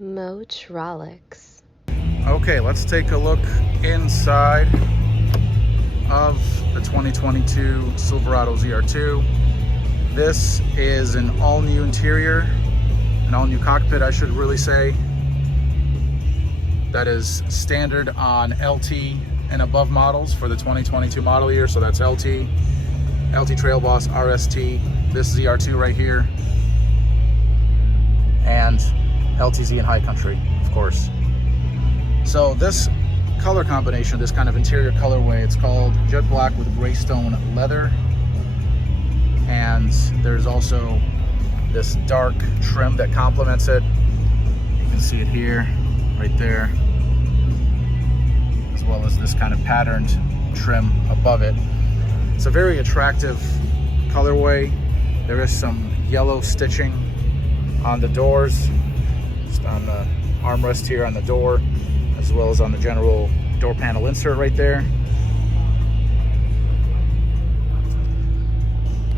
Motrolics. Okay, let's take a look inside of the 2022 Silverado ZR2. This is an all-new interior, an all-new cockpit, I should really say. That is standard on LT and above models for the 2022 model year. So that's LT Trail Boss, RST, this ZR2 right here, and LTZ and High Country, of course. So this color combination, this kind of interior colorway, it's called jet black with graystone leather. And there's also this dark trim that complements it. You can see it here, right there, as well as this kind of patterned trim above it. It's a very attractive colorway. There is some yellow stitching on the doors, just on the armrest here on the door, as well as on the general door panel insert right there.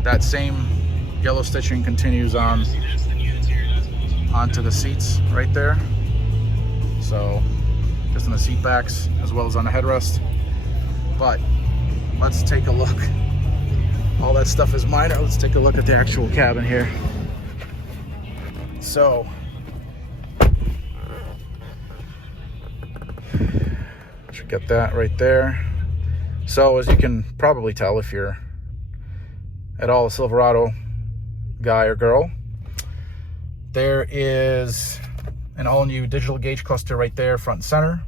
That same yellow stitching continues on onto the seats right there. So just on the seat backs as well as on the headrest. But let's take a look. All that stuff is minor. Let's take a look at the actual cabin here. So should get that right there. So as you can probably tell if you're at all a Silverado guy or girl, there is an all-new digital gauge cluster right there, front and center,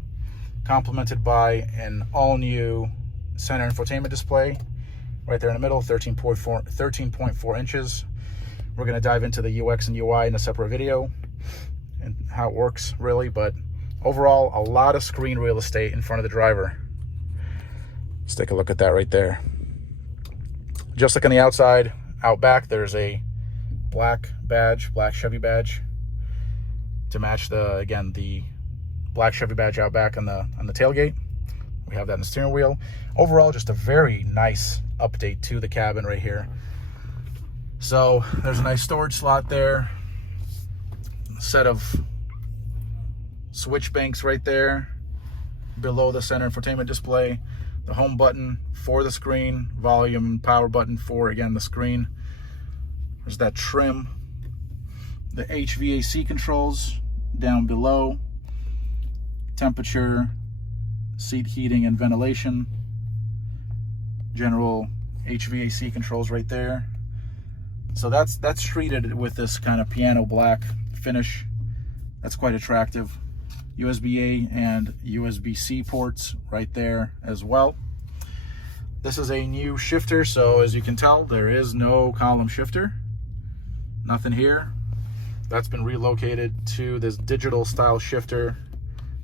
complemented by an all-new center infotainment display right there in the middle, 13.4 inches. We're going to dive into the UX and UI in a separate video and how it works really, but overall a lot of screen real estate in front of the driver. Let's take a look at that right there. Just like on the outside, out back, there's a black badge, black Chevy badge to match the black Chevy badge out back on the tailgate. We have that in the steering wheel. Overall, just a very nice update to the cabin right here. So there's a nice storage slot there, a set of switch banks right there below the center infotainment display, the home button for the screen, volume, power button for, again, the screen. There's that trim, the HVAC controls down below, temperature, seat heating and ventilation, general HVAC controls right there. So that's treated with this kind of piano black finish. That's quite attractive. USB-A and USB-C ports right there as well. This is a new shifter, so as you can tell, there is no column shifter. Nothing here. That's been relocated to this digital style shifter,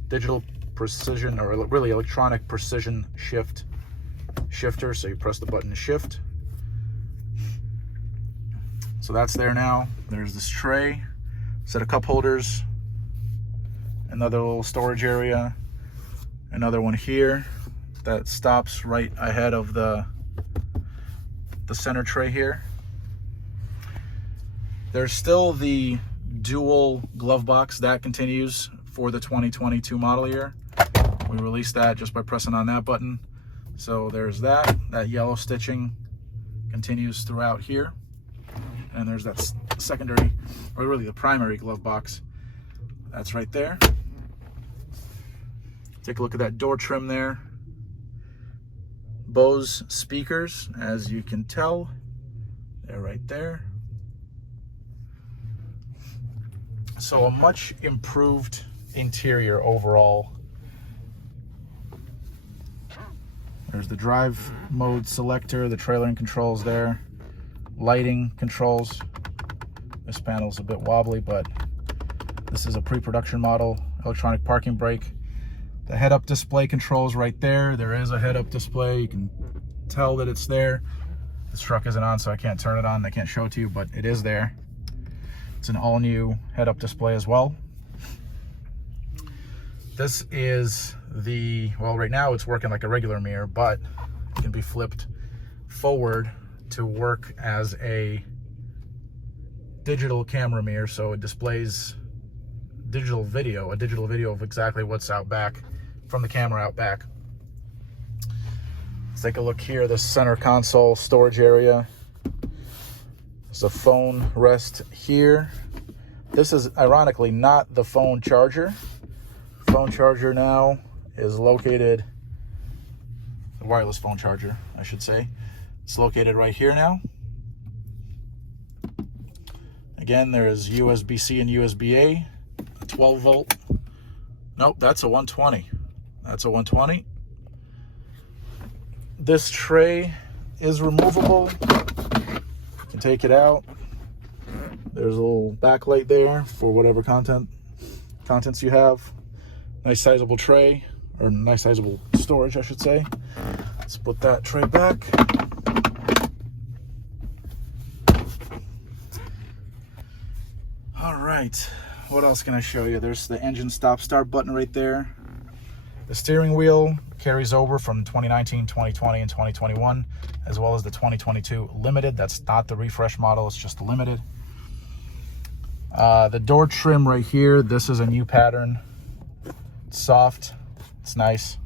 digital precision, or really electronic precision shifter. So you press the button to shift. So that's there now. There's this tray, set of cup holders, another little storage area, another one here that stops right ahead of the center tray here. There's still the dual glove box that continues for the 2022 model year. We released that just by pressing on that button. So there's that yellow stitching continues throughout here. And there's that secondary, or really the primary glove box. That's right there. Take a look at that door trim there. Bose speakers, as you can tell, they're right there. So a much improved interior overall. There's the drive mode selector, the trailering controls there, lighting controls. This panel's a bit wobbly, but this is a pre-production model, electronic parking brake. The head-up display controls right there. There is a head-up display. You can tell that it's there. This truck isn't on, so I can't turn it on. I can't show it to you, but it is there. It's an all-new head-up display as well. This is well, right now it's working like a regular mirror, but it can be flipped forward to work as a digital camera mirror, so it displays digital video of exactly what's out back from the camera out back. Let's take a look here. The center console storage area. There's a phone rest here. This is ironically not the phone charger. Phone charger now is located, the wireless phone charger, I should say. It's located right here now. Again, there is USB-C and USB-A, 12 volt. Nope, that's a 120. That's a 120. This tray is removable. You can take it out. There's a little backlight there for whatever contents you have. Nice sizable tray, or nice sizable storage, I should say. Let's put that tray back. All right, what else can I show you? There's the engine stop-start button right there. The steering wheel carries over from 2019, 2020, and 2021, as well as the 2022 Limited. That's not the refresh model, it's just the Limited. The door trim right here, this is a new pattern. It's soft, it's nice.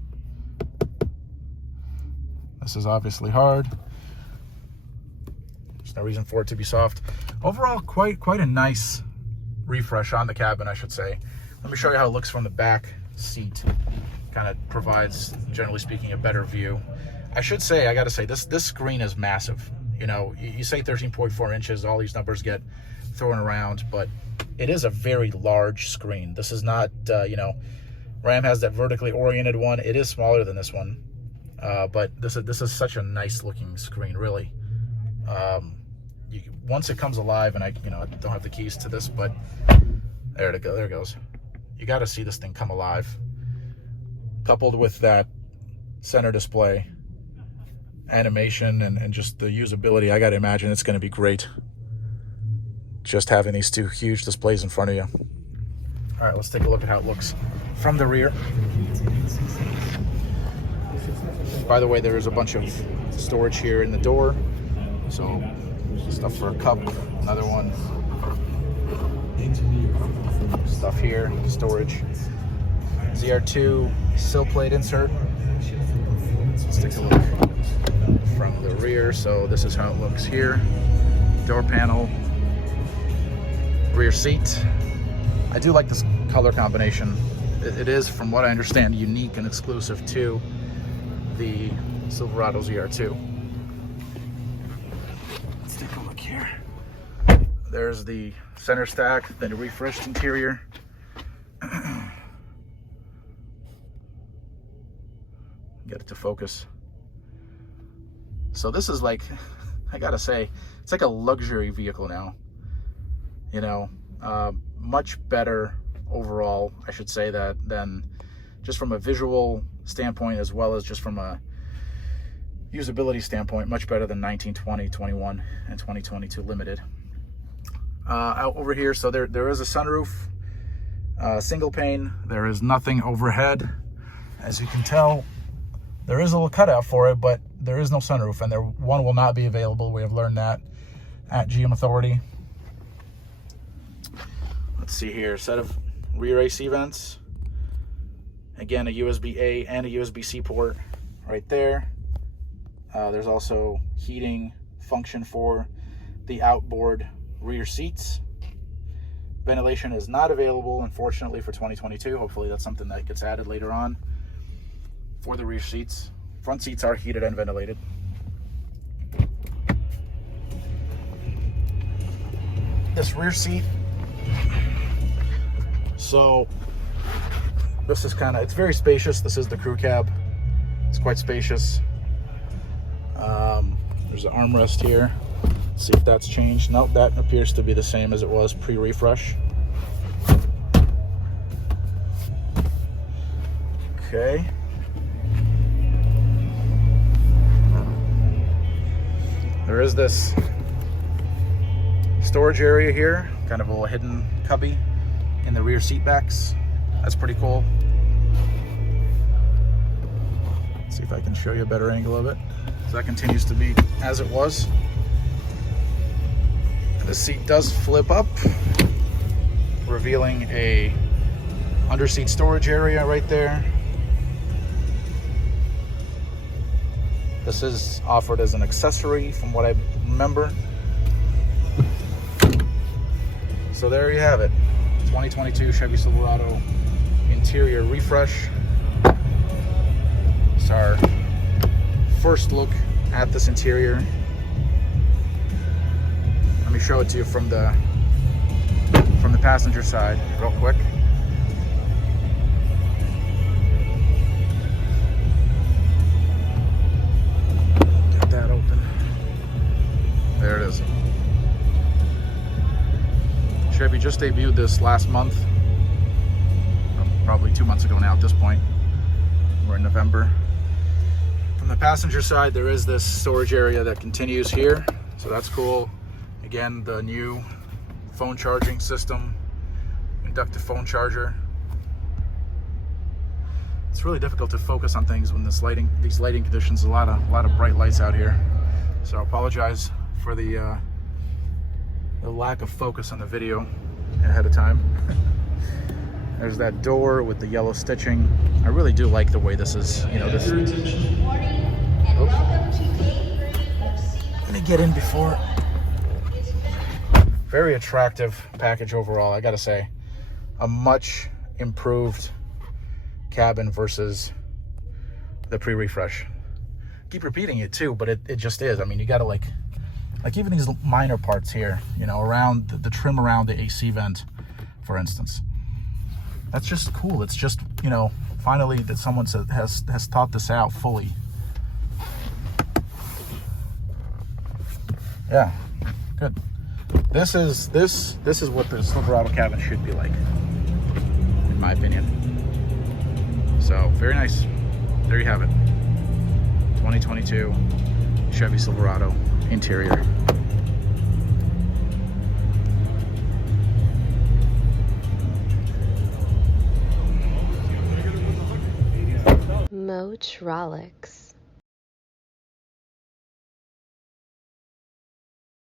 This is obviously hard. There's no reason for it to be soft. Overall, quite a nice refresh on the cabin, I should say. Let me show you how it looks from the back seat. Kind of provides, generally speaking, a better view. I should say, I gotta say, this screen is massive. You know, you say 13.4 inches, all these numbers get thrown around, but it is a very large screen. This is not, you know, Ram has that vertically oriented one. It is smaller than this one, but this is such a nice looking screen, really. Once it comes alive, and I don't have the keys to this, but there it goes. You got to see this thing come alive. Coupled with that center display, animation, and just the usability, I got to imagine it's going to be great. Just having these two huge displays in front of you. All right, let's take a look at how it looks from the rear. By the way, there is a bunch of storage here in the door. So stuff for a cup, another one. Stuff here, storage. ZR2 sill plate insert. Let's take a look from the rear. So this is how it looks here. Door panel, rear seat. I do like this color combination. It is, from what I understand, unique and exclusive to the Silverado ZR2. Let's take a look here. There's the center stack, then the refreshed interior. Get it to focus. So this is like, I gotta say, it's like a luxury vehicle now. You know, much better overall, I should say, that than just from a visual standpoint, as well as just from a usability standpoint, much better than 19, 20, 21, and 2022 Limited. Out over here, so there is a sunroof, single pane. There is nothing overhead. As you can tell, there is a little cutout for it, but there is no sunroof, and one will not be available. We have learned that at GM Authority. Let's see here, set of rear AC vents. Again, a USB-A and a USB-C port right there. There's also heating function for the outboard rear seats. Ventilation is not available, unfortunately, for 2022. Hopefully that's something that gets added later on for the rear seats. Front seats are heated and ventilated. This rear seat, so this is it's very spacious. This is the crew cab. It's quite spacious. There's an armrest here. Let's see if that's changed. Nope, that appears to be the same as it was pre-refresh. Okay. There is this storage area here, kind of a little hidden cubby in the rear seat backs. That's pretty cool. Let's see if I can show you a better angle of it. So that continues to be as it was. The seat does flip up, revealing a Underseat storage area right there. This is offered as an accessory from what I remember. So there you have it. 2022 Chevy Silverado interior refresh. It's our first look at this interior. Let me show it to you from the passenger side real quick. Get that open. There it is. Chevy just debuted this last month, probably 2 months ago now at this point. We're in November. From the passenger side, there is this storage area that continues here, so that's cool. Again, the new phone charging system, inductive phone charger. It's really difficult to focus on things when these lighting conditions. A lot of bright lights out here, so I apologize for the lack of focus on the video ahead of time. There's that door with the yellow stitching. I really do like the way this is, you know, this. Let me get in before. Very attractive package overall, I gotta say. A much improved cabin versus the pre-refresh. Keep repeating it too, but it just is. I mean, you gotta like even these minor parts here, you know, around the trim around the AC vent, for instance. That's just cool. It's just, you know, finally that someone has thought this out fully. Yeah, good. This is what the Silverado cabin should be like, in my opinion. So very nice. There you have it. 2022 Chevy Silverado interior. Motrolics.